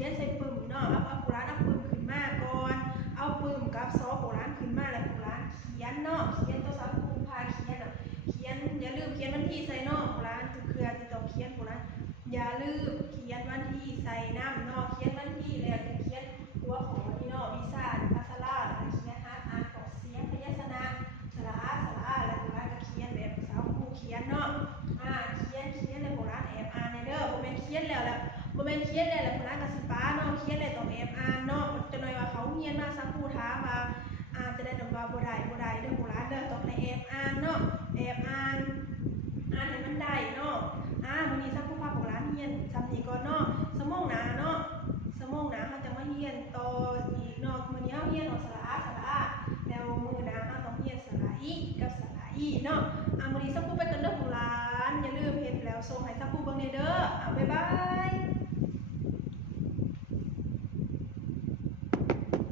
ขียนใส่ปึ้มเนาะเอาโบราณเอาปึ้มขึ้นมาก่อนเอาปึ้มกับซอโบราณขึ้นมาแล้วโบราณเขียนเนาะเขียนตัวสาวกุมภาเขียนเนาะเขียนอย่าลืมเขียนวันที่ใส่เนาะโบราณคือเครือที่ต้องเขียนโบราณอย่าลืมเขียนวันที่ใส่น้ำเนาะเขียนวันที่แล้วเขียนตัวของนี่เนาะวีซ่าพัสลาเขียนอาร์ตของเสียงพยัญชนะสระอาแล้วโบราณก็เขียนแบบสาวกุเขียนเนาะเขียนในโบราณแอบอ่านในเด้อโบแม่นเขียนแล้วโบแม่นเขียนแล้วโบราณก็สิป้าเนาะเขียนได้ต้องแอบอ่านเนาะจะหน่อยว่าเขาเรียนมาสักผู้ถามมาจะได้ดอกว่าบ่ได้เด้อโบราณเด้อต้องในแอบอ่านเนาะแอบอ่านให้มันได้เนาะมื้อนี้สักผู้พาโบราณเรียนซำนี้ก่อนเนาะสมองหน้าเนาะสมองหน้าเฮาจะมาเรียนต่ออีกเนาะมื้อนี้เฮาเรียนของสระอาแล้วมื้อหน้าเฮาต้องเรียนสระอีกับสระอีเนาะมื้อนี้สักผู้ไปกันเด้อโบราณอย่าลืมเฮ็ดแล้วส่งให้สักผู้เบิ่งเด้อบ๊ายบาย